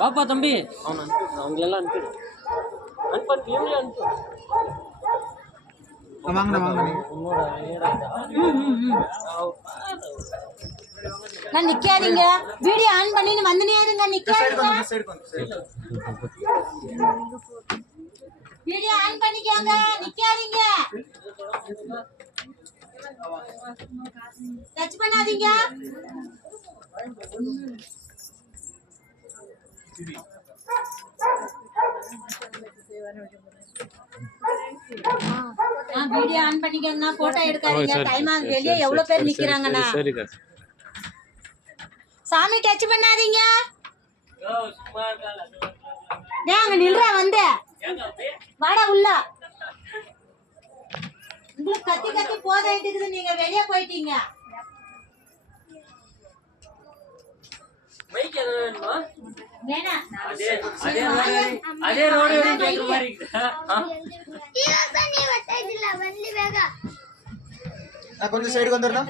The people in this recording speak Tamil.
பாப்பா தம்பி அவங்களெல்லாம் அனுப்பிடு நிக்காதீங்க, வீடியோ ஆன் பண்ணி வந்து இருங்க. நிக்காதீங்க, வீடியோ ஆன் பண்ணிக்கோங்க. நிக்காதீங்க, டச் பண்ணாதீங்க. வீடியோ ஆன் பண்ணிக்கோங்க. போட்டோ எடுக்காதீங்க. டைம் ஆகுது. வெளியே எவ்வளவு பேர் நிக்கிறாங்கண்ணா. சாமி டச் பண்ணாதீங்க. அங்க நில்ற வந்து வாடா உள்ள. உங்களுக்கு கத்தி கத்தி போதாயிட்டு நீங்க வெளியே போயிட்டீங்க. கொஞ்சம் சைடுக்கு வந்துடுறேன்.